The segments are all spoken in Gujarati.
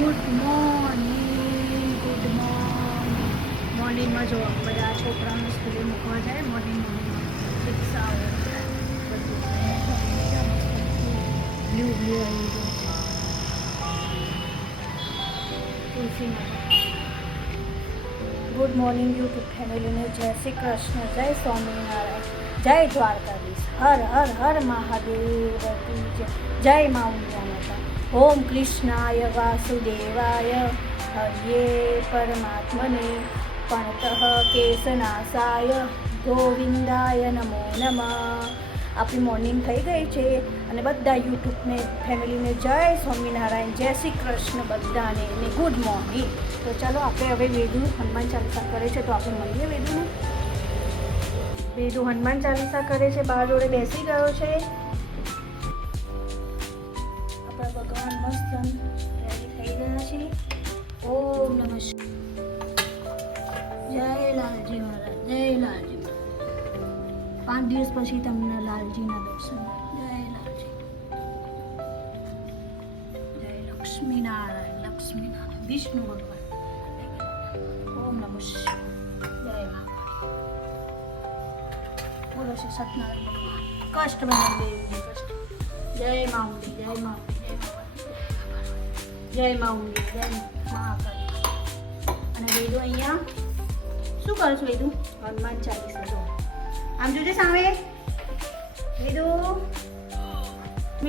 ગુડ મોર્નિંગ મોર્નિંગમાં જો બધા છોકરાઓને સ્કૂલે મૂકવા જાય મોર્નિંગમાં રિક્ષા બ્લુ આવી તુલસીમાં. ગુડ મોર્નિંગ યુટ્યુબ ફેમિલીને જય શ્રી કૃષ્ણ, જય સ્વામિનારાયણ, જય દ્વારકાધીશ, હર હર હર મહાદેવ કી જય મા ઉમિયા માતા. ઓમ કૃષ્ણાય વાસુદેવાય હર્યે પરમાત્મને પણતઃ કેશનાશાય ગોવિંદાય નમો નમઃ. આપણી મોર્નિંગ થઈ ગઈ છે અને બધા યુટ્યુબને ફેમિલીને જય સ્વામિનારાયણ, જય શ્રી કૃષ્ણ બધાને ને ગુડ મોર્નિંગ. તો ચાલો આપણે હવે વેદુ હનુમાન ચાલીસા કરે છે તો આપણે મળીએ વેદુને. વેદુ હનુમાન ચાલીસા કરે છે, બા જોડે બેસી ગયો છે. આપણા ભગવાન મસ્ત રેડી થઈ ગયા છે. ઓમ નમઃ જય લાલજી મહારાજ, જય લાલજી. 5 દિવસ પછી તમને લાલજીના દર્શન. જય લાલજી, જય લક્ષ્મીનારાયણ, લક્ષ્મીનારાયણ વિષ્ણુ ભગવાન. ઓમ નમઃ જય મા. બોલો શ્રી સત્યનારાયણ ભગવાન, કષ્ટ બને દેવજી કષ્ટ. જય મા ઉંડી, જય મા ઉંડી, જય મા ઉંડી, જય મા. અને વેદુ અહીંયા શું કરો છો વેદુ? હનુમાન ચાલીસા જો આમ જોજે સામે. વેદુ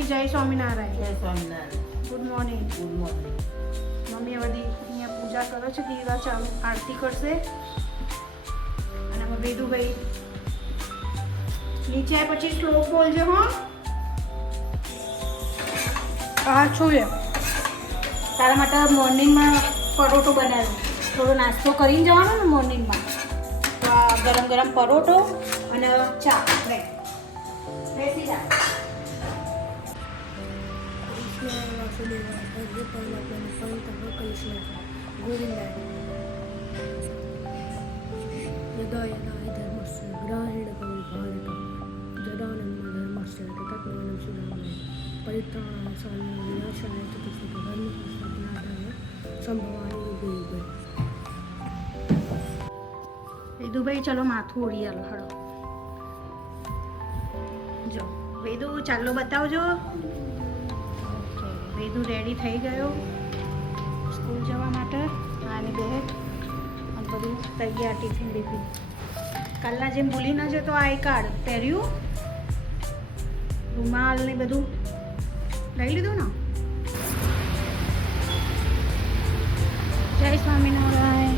જય સ્વામિનારાયણ, જય Swaminarayan. Good morning. Good morning. Mummy બધી અહીંયા પૂજા કરે છે, દીવા ચાલુ આરતી કરશે. અને અમે વેદુભાઈ નીચે આવ્યા પછી શ્લોક બોલજો. હો હા છું એમ તારા માટે મોર્નિંગમાં પરોઠો બનાવ્યો. થોડો નાસ્તો કરીને જવાનો ને મોર્નિંગમાં, તો આ ગરમ ગરમ પરોઠો અને ચા. બેસી જા. વેદુભાઈ ચલો માથું ઓળી આલો. હળો જો વેદુ ચાલો બતાવજો. વેદુ રેડી થઈ ગયો સ્કૂલ જવા માટે. આની બેગ અને બધું તૈયાર, ટિફિન બિફિન. કાલના જેમ ભૂલી ન જતો. આઈ કાર્ડ પહેર્યું, રૂમાલ ને બધું લઈ લીધું ને. જય સ્વામિનારાયણ.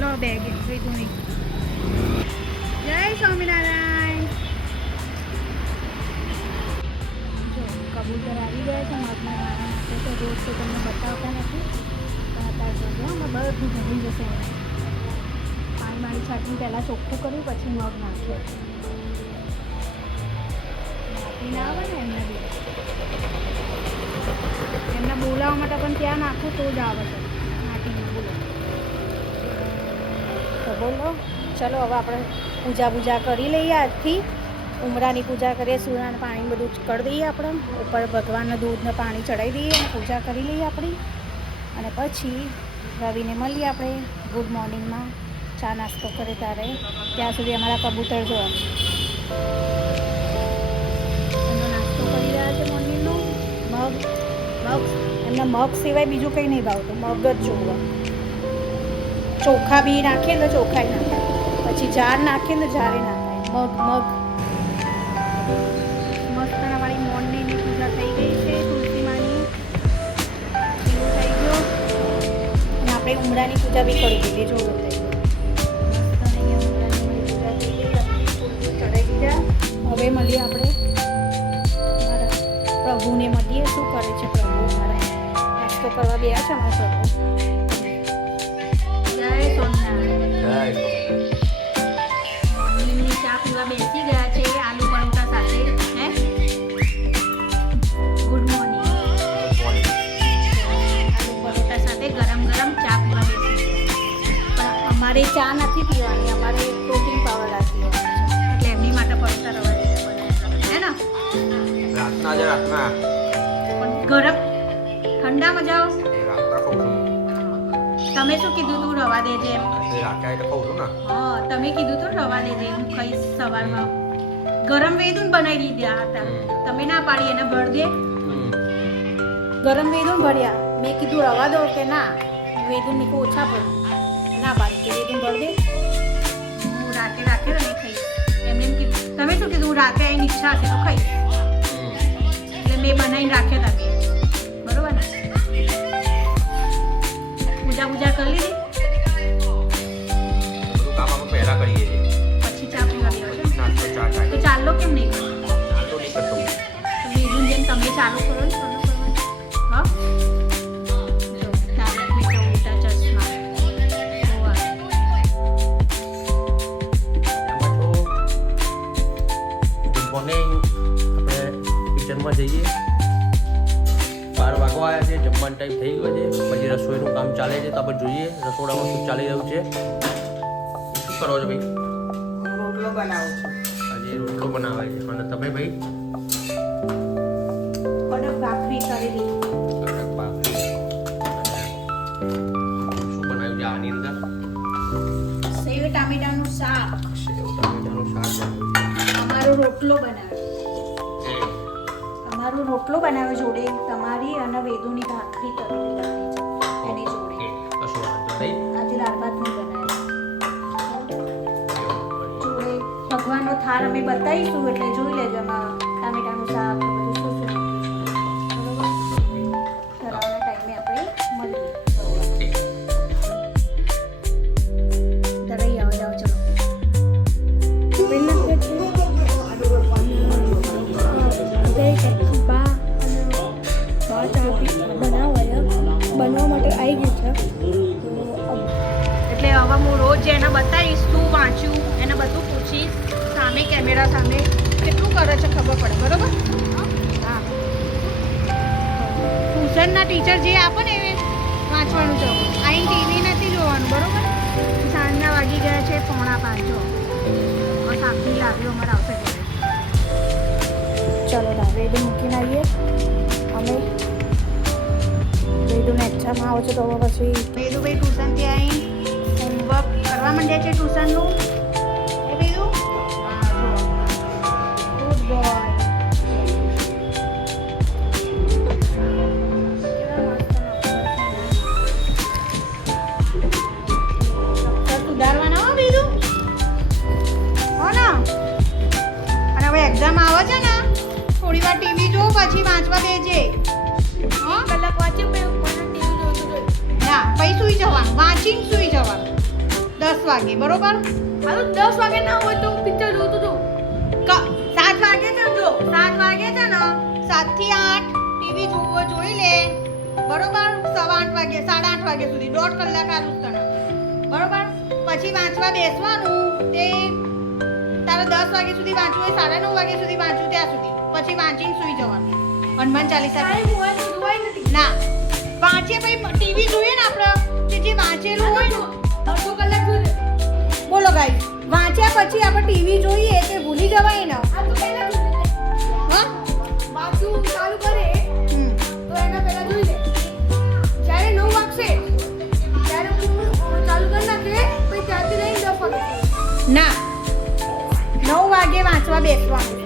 લો બેગ વેદુની. જય સ્વામિનારાયણ. જો કબૂતર આવી ગયા છે મગના વાળા માટે. તો રોજ તો તમને બતાવતા નથી, પણ અત્યારે જોજો અમે બધું ભરી જશે. પાણી છાંટીને પહેલાં ચોખ્ખું કર્યું, પછી મગ નાખ્યો. નાખીને આવે ને એમના બી એમને બોલાવવા માટે પણ ત્યાં નાખું તો જ આવે છે. નાખીને બોલો તો બોલો. ચલો હવે આપણે પૂજા કરી લઈએ. આજથી ઉમરાની પૂજા કરીએ, સૂર્યના પાણી બધું કરી દઈએ. આપણે ઉપર ભગવાનને દૂધને પાણી ચડાવી દઈએ અને પૂજા કરી લઈએ આપણી. અને પછી રવિને મળીએ આપણે ગુડ મોર્નિંગમાં. ચા નાસ્તો કરે ત્યારે. ત્યાં સુધી અમારા કબૂતર જો એમનો નાસ્તો કરી રહ્યા છે મોર્નિંગનો. મગ એમના મગ સિવાય બીજું કંઈ નહીં ભાવતું, મગ જ જોવા. ચોખા બી નાખીએ તો ચોખાઈ ના થાય, પછી જાર નાખીએ તો જારે ના થાય. મગ મસ્ત વાળી મોર્નિંગની પૂજા થઈ ગઈ છે. તુલસીમાની દીવો થઈ ગયો અને આપણે ઉમરાની પૂજા બી કરી દીધી. જો હવે મળીએ આપણે મારા પ્રભુને મળીએ. શું કરે છે પ્રભુ? મારા નાસ્તો કરવા ગયા છે અમારા પ્રભુ. જય સ્વામિનારાયણ. મમ્મીની ચા પીવા બેસી ગયા છે આલુ પરોઠા સાથે. હે ગુડ મોર્નિંગ. આલુ પરોઠા સાથે ગરમ ગરમ ચા પીવા બેસી ગયા. પણ અમારે ચા નથી પીવાની, અમારે પ્રોટીન પાવર રાખી એટલે એમની માટે પરોઠા રવા હે ને રાતના પણ ગરમ ઠંડામાં જાઓ. તમે શું કીધું તું રવા દેજે એમ? રાખ્યા એટલે કહું છું ને. હા તમે કીધું તું રવા દેજે હું ખાઈશ સવારમાં. ગરમ વેદુન બનાવી દીધા હતા. તમે ના પાડી એને ભર દે. ગરમ વેદુન ભર્યા. મેં કીધું રવા દો કે ના વેદુન ને ઓછા ભર. ના પાડી કે વેદુન ભર દે. હું રાતે અને ખાઈશ. એમને એમ કીધું તમે શું કીધું હું રાતે આવીને ઈચ્છા હશે તો ખાઈશ. એટલે મેં બનાવીને રાખ્યા હતા. બરોબર ને? પૂજા કરી લીધી. બધું કામ આપણે પહેલા કરીએ છીએ. પછી ચા પીવા બેસો છો? નાસ્તો ચા તો ચાય. ચાલો કેમ નહીં કરો? નાસ્તો નહીં કરતો હું. વેદુન જેમ તમે ચાલુ કરો ને ચાલુ કરવાનું. હા જો તારક મહેતા ઉલ્ટા ચશ્મા. એમાં તો ગુડ મોર્નિંગ. આપણે કિચનમાં જઈએ. 12 વાગવા આવ્યા છે, જમવાનો ટાઈમ થઈ ગયો છે. પછી રસોઈનું કામ ચાલે છે તો આપણે જોઈએ રસોડામાં શું ચાલી રહ્યું છે. શું કરો છો ભાઈ? રોટલો બનાવું છું. આજે રોટલો બનાવે છે અને તમે ભાઈ? કડક ભાખરી કરેલી. કડક ભાખરી. શું બનાવ્યું છે આની અંદર? સેવ ટામેટાનું શાક. સેવ ટામેટાનું શાક બનાવ્યું અમારો રોટલો બનાવ્યો. છે. અમારો રોટલો બનાવ્યો જોડે તમારી અને વેદુની ભાખરી કરેલી રાખી છે એની જોડે. કશું વાંધો નહીં. આજે દાળ ભાત નહીં બનાવ્યા. જોડે ભગવાનનો થાળ અમે બતાવીશું એટલે જોઈ લેજો એમાં ટામેટાનું શાક ને બધું શું શું નાખ્યું છે. બરોબર? ધરાવના ટાઈમે આપણે મળીએ. ધરાઈ આવો જાઓ ચલો. બનવા માટે આવી ગયું છે એટલે હવે હું રોજ એને બતાવીશ શું વાંચ્યું એને બધું પૂછીશ સામે કેમેરા સામે કેટલું કરે છે ખબર પડે. બરોબર? હા. ટ્યુશનના ટીચર જે આપે ને એ વાંચવાનું છે. અહીં ટીવી નથી જોવાનું. બરોબર? સાંજના વાગી ગયા છે 4:45. જો બસ આખી લાવ્યો અમારે આવશે ઘરે. ચલો ના વેદુ મૂકીને આવીએ અમે. વેદુને એક્ઝામ આવે છે તો હવે પછી વેદુભાઈ ટ્યુશનથી આવી હોમવર્ક કરવા માંડ્યા છે ટ્યુશનનું. એ વેદુ ગુડ બોય. સુધારવાના હો વેદુ. હો ને? અને હવે એક્ઝામ આવે છે ને થોડી વાર ટીવી જો પછી વાંચવા બેસજે. હા કલાક વાંચ્યું મેં ટીવી જોતું હતું. ના પછી સૂઈ જવાનું. વાંચીને સૂઈ જવાનું 10 વાગે. બરોબર? આ તો 10 વાગે ના હોય તો પિક્ચર જોતું હતું. 7 વાગે છે જો 7 વાગે છે ને 7 થી 8 ટીવી જોઈ લે. બરોબર? 8:15 વાગે 8:30 વાગે સુધી 1.5 કલાક આલું તને. બરોબર? પછી વાંચવા બેસવાનું. તે તારે 10 વાગ્યા સુધી વાંચવું હોય 9:30 વાગ્યા સુધી વાંચવું ત્યાં સુધી. પછી વાંચીને સૂઈ જવાનું. હનુમાન ચાલીસા ટાઈમ હોય તો જોવાય નથી. ના વાંચે પછી ટીવી જોઈએ ને આપણે તે જે વાંચેલું હોય ને અડધો કલાક જોઈએ. બોલો ગાઈસ વાંચ્યા પછી આપણે ટીવી જોઈએ તે ભૂલી જવાય ને. આ તો પહેલા જોઈએ. હા વાંચવું ચાલુ કરે તો એના પહેલા જોઈ લે. જ્યારે 9 વાગશે ત્યારે હું ચાલુ કરી નાખે પછી ત્યાંથી લઈને 10 વાગે. ના 9 વાગે વાંચવા બેસવાનું.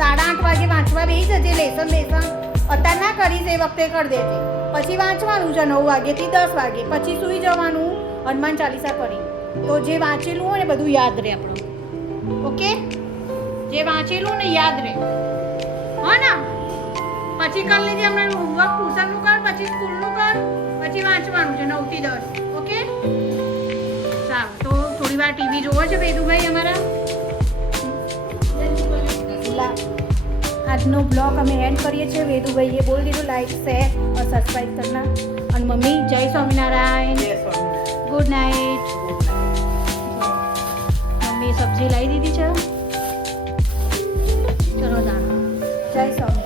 8:30 વાગે વાંચવા બેસી જજે. લેસન અત્યારે ના કરીશ એ વખતે કરી દેજે. પછી વાંચવાનું છે 9 વાગ્યાથી 10 વાગે. પછી સૂઈ જવાનું હનુમાન ચાલીસા કરી. તો જે વાંચેલું હોય ને બધું યાદ રહે આપણું. ઓકે? જે વાંચેલું ને યાદ રહે. હા ને? પછી કરી લેજે. હમણાં હોમવર્ક ટ્યુશનનું કર પછી સ્કૂલનું કર પછી વાંચવાનું છે 9 થી 10. ઓકે? સારું તો થોડી વાર ટીવી જોવો છે વેદુભાઈ અમારા. આજનો બ્લોગ અમે એન્ડ કરીએ છીએ. વેદુભાઈએ બોલી દીધું લાઈક શેર और સબસ્ક્રાઈબ કરના. અને મમ્મી જય સ્વામિનારાયણ. Good night. મમ્મી સબ્જી લાવી દીધી છે. ચલો જાણો. જય સ્વામિનારાયણ.